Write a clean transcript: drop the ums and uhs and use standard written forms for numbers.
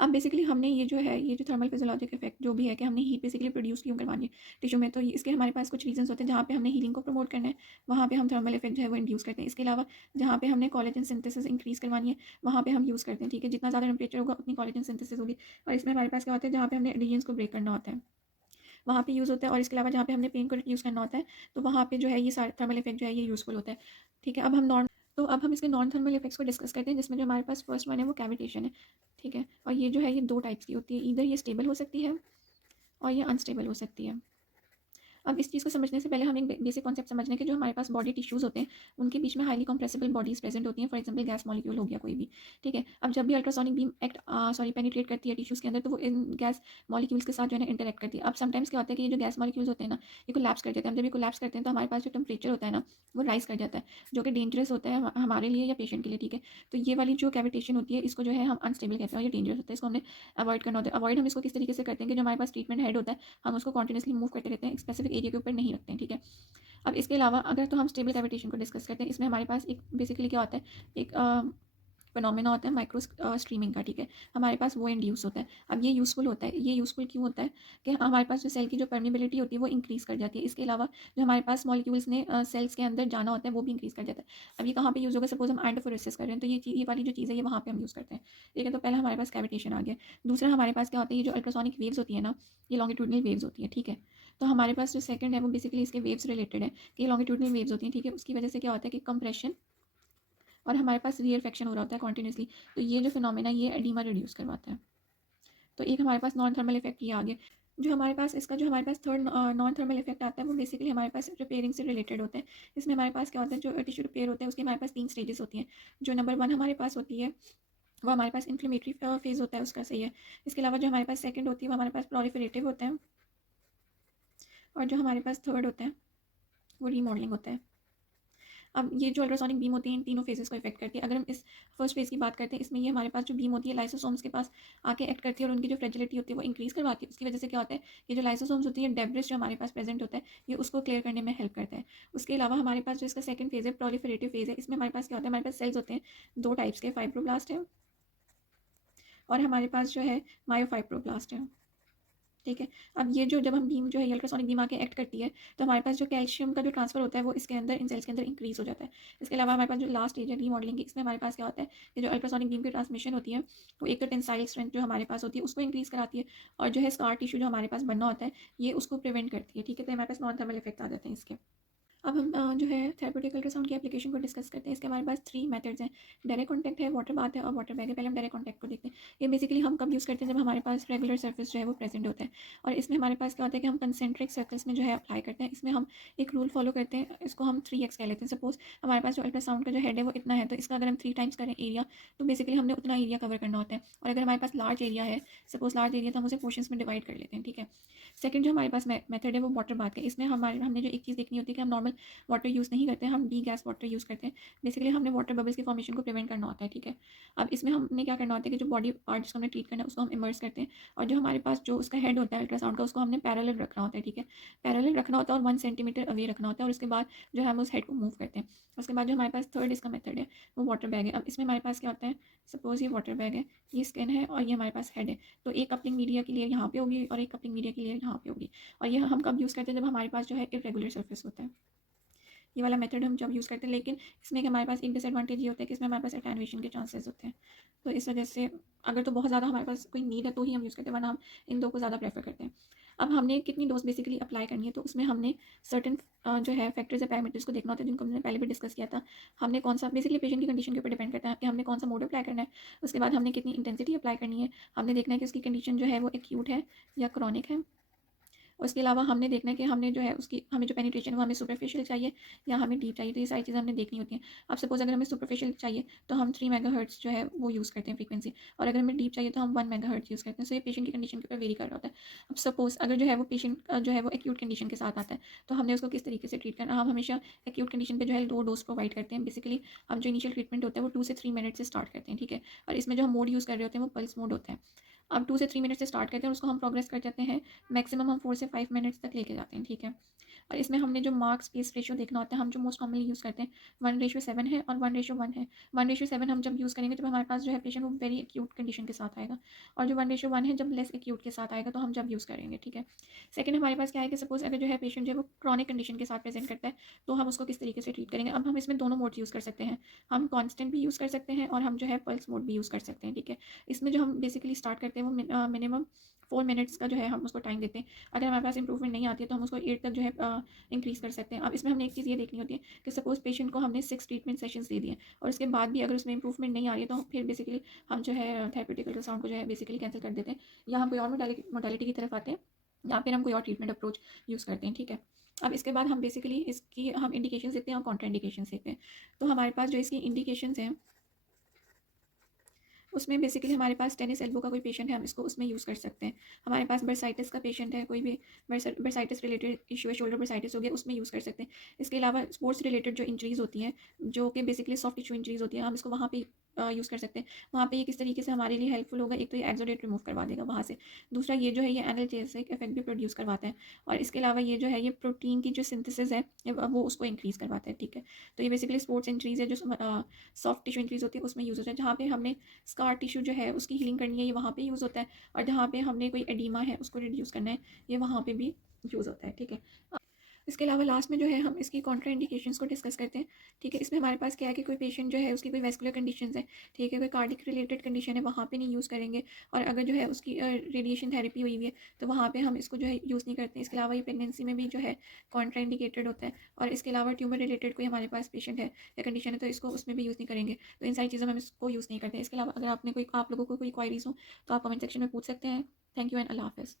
अब बेसिकली हमने ये जो है, ये जो थर्मल फिजियोलॉजिक इफेक्ट जो भी है कि हमने हीट बेसिकली प्रोड्यूस क्यों करवानी है टिश्यू में, तो इसके हमारे पास कुछ रीजंस होते हैं। जहाँ पे हमने हीलिंग को प्रमोट करना है, वहाँ पे हम थर्मल इफेक्ट जो है वो इंड्यूस करते हैं। इसके अलावा जहाँ पे हमने कोलेजन सिंथेसिस इंक्रीज करवानी है, वहाँ पे हम यूज़ करते हैं। ठीक है, जितना ज़्यादा टेम्परेचर होगा उतनी कोलेजन सिंथेसिस होगी। और इसमें हमारे पास क्या होता है, जहाँ पे हमने एडिजेंस को ब्रेक करना होता है वहाँ पे यूज़ होता है। और इसके अलावा जहाँ पे हमने पेन को रिड्यूस करना होता है, तो वहाँ पे जो है ये सारे थर्मल इफेक्ट जो है ये यूज़फुल होता है। ठीक है, अब हम इसके नॉन थर्मल इफेक्ट्स को डिस्कस करते हैं, जिसमें जो हमारे पास फर्स्ट वन है वो कैविटेशन है। ठीक है, और ये जो है ये 2 टाइप्स की होती है, ईदर ये स्टेबल हो सकती है और ये अनस्टेबल हो सकती है। अब इस चीज़ को समझने से पहले हम एक बेसिक कॉन्सेप्ट समझने कि जो हमारे पास बॉडी टिश्यूज़ होते हैं, उनके बीच में हाईली कंप्रेसिबल बॉडीज़ प्रेजेंट होती हैं। फॉर एग्जांपल गैस मॉलिक्यूल हो गया कोई भी। ठीक है, अब जब भी अल्ट्रासोनिक बीम पेनिट्रेट करती है टिश्यूज़ के अंदर, तो वो इन गैस मॉलिक्यूल्स के साथ जो है ना इंटरेक्ट करती है। अब समटाइम्स क्या होता है कि ये जो गैस मॉलिक्यूल्स होते हैं ना, ये कोलैप्स कर देते हैं। हम जब ये कोलैप्स करते हैं तो हमारे पास जो टेम्परेचर होता है ना, वो राइज़ कर जाता है, जो कि डेंजरस होता है हमारे लिए या पेशेंट के लिए। ठीक है, तो ये वाली जो कैविटेशन होती है, इसको जो है हम अनस्टेबल कहते हैं और ये डेंजरस होता है। इसको हमने अवॉइड करना होता है। अवॉइड हम इसको किस तरीके से करते हैं कि जो हमारे पास ट्रीटमेंट हेड होता है, हम उसको कंटिन्यूअसली मूव करते रहते हैं, एक स्पेसिफिक एरिया के ऊपर नहीं रखते हैं। ठीक है, अब इसके अलावा अगर तो हम स्टेबल कैविटेशन को डिस्कस करते हैं, इसमें हमारे पास एक बेसिकली क्या होता है, एक फिनोमेना होता है माइक्रो स्ट्रीमिंग का। ठीक है, हमारे पास वो इंड्यूस होता है। अब ये यूज़फुल होता है, ये यूज़फुल क्यों होता है कि हमारे पास जो सेल की जो परमेबिलिटी होती है वो इंक्रीज़ कर जाती है। इसके अलावा जो हमारे पास मॉलिक्यूल्स ने सेल्स के अंदर जाना होता है वो भी इंक्रीज़ कर जाता है। अब ये कहाँ पे यूज़ होगा, सपोज हम एंडोफोरेसिस कर रहे हैं, तो ये वाली जो चीज़ है ये वहाँ पे हम यूज़ करते हैं। ठीक है, तो पहले हमारे पास कैविटेशन आ गया। दूसरा हमारे पास क्या होता है, ये जो अल्ट्रासोनिक वेव्स होती है ना, ये लॉन्गिट्यूडनल वेव्स होती है। ठीक है, तो हमारे पास जो सेकंड है वो बेसिकली इसके वेव्स रिलेटेड है कि लॉन्गिट्यूडनल वेव्स होती हैं। ठीक है, उसकी वजह से क्या होता है कि कंप्रेशन और हमारे पास रियरफेक्शन हो रहा होता है कॉन्टिन्यूसली। तो ये जो फिनोमेना ये एडीमा रिड्यूस करवाता है। तो एक हमारे पास नॉन थर्मल इफेक्ट ये आ गया। जो हमारे पास इसका जो हमारे पास थर्ड नॉन थर्मल इफेक्ट आता है, वो बेसिकली हमारे पास रिपेयरिंग से रिलेटेड होते हैं। इसमें हमारे पास क्या होता है, जो टिश्यू रिपेयर होते हैं उसके हमारे पास 3 स्टेजेस होती हैं। जो नंबर 1 हमारे पास होती है वो हमारे पास इन्फ्लेमेटरी फेज़ होता है, उसका सही है। इसके अलावा जो हमारे पास सेकंड होती है वो हमारे पास प्रोलिफरेटिव होता है। और जो हमारे पास थर्ड होता है वो रीमॉडलिंग होता है। अब ये जो अल्ट्रासोनिक बीम होती है इन तीनों फेजेस को इफेक्ट करती है। अगर हम इस फर्स्ट फेज़ की बात करते हैं, इसमें ये हमारे पास जो बीम होती है लाइसोसोम्स के पास आके एक्ट करती है और उनकी जो फ्रेजिलिटी होती है वो इंक्रीज़ करवाती है। उसकी वजह से क्या होता है, ये जो लाइसोसोम्स होती है डेब्रिस जो हमारे पास प्रेजेंट होता है, ये उसको क्लियर करने में हेल्प करता है। उसके अलावा हमारे पास जो इसका सेकंड फेज़ है प्रोलिफरेटिव फेज़ है, इसमें हमारे पास क्या होता है, हमारे पास सेल्स होते हैं 2 टाइप्स के, फाइब्रोब्लास्ट है और हमारे पास जो है मायोफाइब्रोब्लास्ट है। ठीक है, अब ये जो जब हम बीम जो है अल्ट्रासोनिक बीम आके एक्ट करती है, तो हमारे पास जो कैल्शियम का जो ट्रांसफर होता है वो इसके अंदर इन सेल्स के अंदर इंक्रीज हो जाता है। इसके अलावा हमारे पास जो लास्ट स्टेज है रीमॉडलिंग की, इसमें हमारे पास क्या होता है कि जो अल्ट्रासोनिक बीम की ट्रांसमिशन होती है वो एक तो टेंसाइल स्ट्रेंथ जो हमारे पास होती है उसको इंक्रीज कराती है, और जो है स्कार टिश्यू जो हमारे पास बनना होता है ये उसको प्रिवेंट करती है। ठीक है, तो हमारे पास नॉन थर्मल इफेक्ट आ जाते हैं इसके। अब हम जो है थेरेप्यूटिक अल्ट्रासाउंड की एप्लीकेशन को डिस्कस करते हैं। इसके हमारे पास 3 मेथड्स हैं, डायरेक्ट कॉन्टैक्ट है, वाटर बाथ है और वाटर बैग है। पहले हम डायरेक्ट कॉन्टैक्ट को देखते हैं। ये बेसिकली हम कब यूज़ करते हैं, जब हमारे पास रेगुलर सर्फेस जो है वो प्रेजेंट होता है। और इसमें हमारे पास क्या होता है कि हम कंसेंट्रिक सर्कल्स में जो है अप्लाई करते हैं। इसमें हम एक रूल फॉलो करते हैं, इसको हम 3x कह लेते हैं। सपोज हमारे पास जो अल्ट्रासाउंड का जो हेड है वो इतना है, तो इसका अगर हम 3 टाइम्स करें एरिया, तो बेसिकली हमने उतना एरिया कवर करना होता है। और अगर हमारे पास लार्ज एरिया है, सपोज लार्ज एरिया, तो हम उसे पोर्शंस में डिवाइड कर लेते हैं। ठीक है, सेकंड जो हमारे पास मेथड है वो वाटर बाथ का। इसमें हमने जो एक चीज़ देखनी होती है कि हम नॉर्मल वाटर यूज़ नहीं करते हैं, हम डी गैस वाटर यूज़ करते हैं। बेसिकली हमने वाटर बबल्स की फॉर्मेशन को प्रिवेंट करना होता है। ठीक है, अब इसमें हमने क्या करना होता है कि जो बॉडी पार्ट जिसको हमने ट्रीट करना है उसको हम इमर्स करते हैं, और जो हमारे पास जो उसका हेड होता है अल्ट्रासाउंड का उसको हमने पैरेलल रखना होता है। ठीक है, पैरेलल रखना होता है और 1 सेंटीमीटर अवे रखना होता है, और उसके बाद जो है हम उस हेड को मूव करते हैं। उसके बाद जो हमारे पास थर्ड इसका मेथड है वो वाटर बैग है। अब इसमें हमारे पास क्या होता है, सपोज ये वाटर बैग है, ये स्किन है और ये हमारे पास हेड है, तो एक कपलिंग मीडिया के लिए यहाँ पे होगी और एक कपलिंग मीडिया के लिए यहाँ पे होगी। और ये हम कब यूज़ करते हैं, जब हमारे पास जो है इरेगुलर सर्फेस होता है। ये वाला मेथड हम जब यूज़ करते हैं, लेकिन इसमें कि हमारे पास एक डिसएडवांटेज ये होता है कि इसमें हमारे पास एटेन्युएशन के चांसेस होते हैं। तो इस वजह से अगर तो बहुत ज़्यादा हमारे पास कोई नीड है तो ही हम यूज़ करते हैं, वरना हम इन दो को ज़्यादा प्रेफर करते हैं। अब हमने कितनी डोज बेसिकली अप्लाई करनी है, तो उसमें हमने सर्टन जो है फैक्टर्स या पैरामीटर्स को देखना होता है, जिनको हमने पहले भी डिस्कस किया था। हमने कौन सा बेसिकली पेशेंट की कंडीशन के ऊपर डिपेंड करता है कि हमने कौन सा मोड अप्लाई करना है। उसके बाद हमने कितनी इंटेंसिटी अप्लाई करनी है, हमने देखना है कि उसकी कंडीशन जो है वो एक्यूट है या क्रॉनिक है। उसके अलावा हमने देखना है कि हमने जो है उसकी हमें जो पेनिट्रेशन है वो हमें सुपरफिशियल चाहिए या हमें डीप चाहिए, तो ये सारी चीज़ें हमने देखनी होती हैं। अब सपोज़ अगर हमें सुपरफिशियल चाहिए तो हम 3 मेगाहर्ट्ज़ जो है वो यूज़ करते हैं फ्रीक्वेंसी, और अगर हमें डीप चाहिए तो हम 1 मेगाहर्ट्ज़ यूज़ करते हैं। सो ये पेशेंट की कंडीशन के ऊपर वेरी कर रहा होता है। अब सपोज़ अगर जो है वो पेशेंट जो है वो एक्यूट कंडीशन के साथ आता है, तो हमने उसको किस तरीके से ट्रीट करना है। हम हमेशा एक्यूट कंडीशन पे जो है लो डोज प्रोवाइड करते हैं। बेसिकली हम जो इनिशियल ट्रीटमेंट होता है वो 2 से 3 मिनट से स्टार्ट करते हैं। ठीक है, और इसमें जो हम मोड यूज़ कर रहे होते हैं वो पल्स मोड होता है। अब 2 से 3 मिनट से स्टार्ट करते हैं और उसको हम प्रोग्रेस कर जाते हैं, मैक्सिमम हम 4 से 5 मिनट्स तक लेके जाते हैं, ठीक है। और इसमें हमने जो मार्क्स स्पेस रेशियो देखना होता है, हम जो मोस्ट कॉमनली यूज़ करते हैं 1:7 है और 1:1 है। 1:7 हम जब यूज़ करेंगे जब हमारे पास जो है पेशेंट वो वेरी एक्यूट कंडीशन के साथ आएगा, और जो 1:1 है जब लेस एक्यूट के साथ आएगा तो हम जब यूज़ करेंगे, ठीक है। सेकंड हमारे पास क्या है कि सपोज़ अगर जो है पेशेंट जो है वो क्रॉनिक कंडीशन के साथ प्रेजेंट करता है, तो हम उसको किस तरीके से ट्रीट करेंगे। अब हम इसमें दोनों मोड्स यूज़ कर सकते हैं, हम कांस्टेंट भी यूज़ कर सकते हैं और हम जो है पल्स मोड भी यूज़ कर सकते हैं, ठीक है। इसमें जो हम बेसिकली स्टार्ट करते हैं वो मिनिमम 4 मिनट्स का जो है हम उसको टाइम देते हैं। अगर हमारे पास इंप्रूवमेंट नहीं आती है तो हम उसको 8 तक जो है इंक्रीज़ कर सकते हैं। अब इसमें हमने एक चीज़ ये देखनी होती है कि सपोज़ पेशेंट को हमने 6 ट्रीटमेंट सेशंस दे दिए और उसके बाद भी अगर उसमें इंप्रूवमेंट नहीं आ रही है, तो फिर बेसिकली हम जो है थेरेप्यूटिक अल्ट्रासाउंड को जो है बेसिकली कैंसिल कर देते हैं, या हम कोई और मोडालिटी की तरफ आते हैं, या फिर हम कोई और ट्रीटमेंट अप्रोच यूज़ करते हैं, ठीक है। अब इसके बाद हम बेसिकली इसकी हम इंडिकेशंस देखते हैं और कॉन्ट्रा इंडिकेशंस देखते हैं। तो हमारे पास जो इसकी इंडिकेशंस हैं उसमें बेसिकली हमारे पास टेनिस एल्बो का कोई पेशेंट है, हम इसको उसमें यूज़ कर सकते हैं। हमारे पास बर्साइटिस का पेशेंट है, कोई भी बर्साइटिस रिलेटेड इशू है, शोल्डर बर्साइटिस हो गया, उसमें यूज़ कर सकते हैं। इसके अलावा स्पोर्ट्स रिलेटेड जो इंजरीज़ होती हैं, जो कि बेसिकली सॉफ्ट टिश्यू इंजरीज़ होती हैं, हम इसको वहाँ पे यूज़ कर सकते हैं। वहाँ पे ये किस तरीके से हमारे लिए हेल्पफुल होगा, एक तो ये एक्सोडेट रिमूव करवा देगा वहाँ से, दूसरा ये जो है ये एनाल्जेसिक इफेक्ट भी प्रोड्यूस करवाता है, और इसके अलावा ये जो है ये प्रोटीन की जो सिंथेसिस है वो उसको इंक्रीज़ करवाता है, ठीक है। तो ये बेसिकली स्पोर्ट्स इंजरीज़ है जो सॉफ्ट टिश्यू इंजरीज़ होती है उसमें यूज़ होता है। जहाँ पे हमने स्कार टिश्यू जो है उसकी हीलिंग करनी है, ये वहाँ पे यूज़ होता है, और जहाँ पे हमने कोई एडीमा है उसको रिड्यूस करना है, ये वहाँ पे भी यूज़ होता है, ठीक है। इसके अलावा लास्ट में जो है हम इसकी कॉन्ट्रा इंडिकेशंस को डिस्कस करते हैं, ठीक है। इसमें हमारे पास क्या है कि कोई पेशेंट जो है उसकी कोई वेस्कुलर कंडीशंस है, ठीक है, कोई कार्डिक रिलेटेड कंडीशन है, वहाँ पे नहीं यूज़ करेंगे, और अगर जो है उसकी रेडिएशन थेरेपी हुई हुई है तो वहाँ पे हम इसको जो है यूज़ नहीं करते। इसके अलावा ये प्रेगनेंसी में भी जो है कॉन्ट्रा इंडिकेटेड होता है, और इसके अलावा ट्यूमर रिलेटेड कोई हमारे पास पेशेंट है या कंडीशन है तो इसको उसमें भी यूज़ नहीं करेंगे। तो इन सारी चीज़ों में हम इसको यूज़ नहीं करते। इसके अलावा अगर आपने कोई आप लोगों को कोई क्वायरीज़ हो तो आप कमेंट सेक्शन में पूछ सकते हैं। थैंक यू एंड अल्लाह हाफ़िज़।